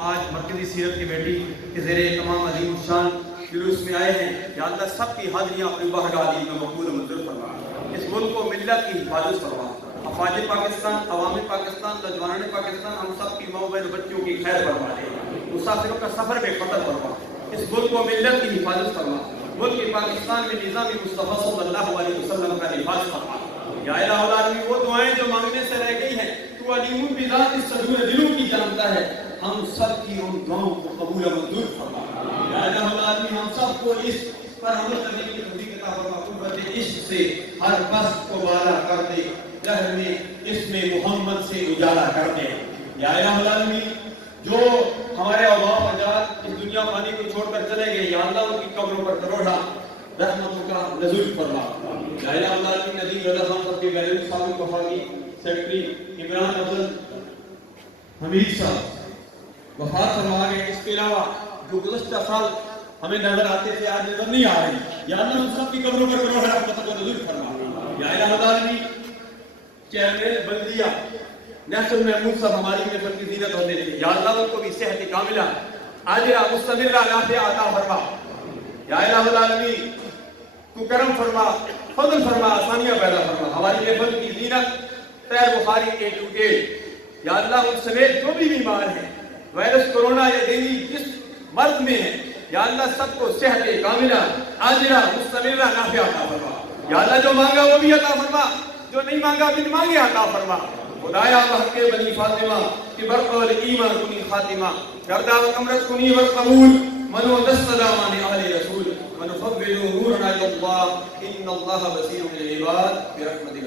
آج مرکزی سیرت کمیٹی کے زیر تمام عظیم الشان جلوس میں آئے ہیں، یا اللہ سب کی حاضریاں اپنی بارگاہ میں مقبول و منظور فرما، اس ملک و ملت کی حفاظت فرما، افواج پاکستان، عوام پاکستان، نوجوانان پاکستان، ہم سب کی ماؤں بہن بچوں کی خیر فرما دے، مسافروں کا سفر بے خطر فرما، اس ملک و ملت کی حفاظت فرما، ملک پاکستان میں نظام مصطفیٰ صلی اللہ علیہ وسلم کا لباس فرما۔ یا الہ العالمین، وہ دعائیں جو مانگنے سے رہ گئی ہیں تو علیم بذات الصدور دلوں کی جانتا ہے، ہم سب کی ان دعاؤں کو قبول و منظور فرما۔ یا الہ العالمین، ہم سب کو اس پر عمل کرنے کی توفیق عطا فرما، قوت عشق سے ہر بست کو بالا کر دے، دہر میں اسم محمد سے اجالا کر دے۔ یا الہ العالمین، جو ہمارے آباء و اجداد اس دنیا فانی کو چھوڑ کر چلے گئے، یا اللہ ان کی قبروں پر کروڑا رحمتوں کا نزول فرما۔ یا الہ العالمین، ندیم رضا خان صاحب کے گیلری سابق وفاقی سیکرٹری عمران افضل حمید صاحب وفات فرما گئے، اس کے علاوہ جو گزشتہ سال ہمیں نظر آتے تھے آج نظر نہیں آ رہے، یا اللہ ان سب کی قبروں پر کروڑا رحمتوں کا نزول فرما۔ یا الہ العالمین، چیئرمین بلدیہ نیشنل محمود صاحب ہماری محفل کی زینت ہوتے تھے، یا اللہ ان کو بھی صحت کاملہ عاجلہ مستمرہ نافعہ عطا فرما۔ یا الہ العالمین، تو کرم فرما، فضل فرما، آسانیاں پیدا فرما، ہماری محفل کی زینت طاہر بخاری اے ٹو اے، یا اللہ ان سمیت جو بھی بیمار ہیں، وائرس کرونا یا ڈینگی جس مرض میں ہیں، یا اللہ سب کو صحت کاملہ عاجلہ مستمرہ نافعہ عطا فرما۔ یا اللہ جو مانگا وہ بھی عطا فرما، جو نہیں مانگا بن مانگے عطا فرما۔ خدایا بحق بنی فاطمہ کہ برق والایمان کنی خاتمہ، گردہ و کمرت کنی والقبول، منو دست دامان اہل رسول، ونفضل نورنا الى اللہ، ان اللہ بصیر بالعباد برحمتک۔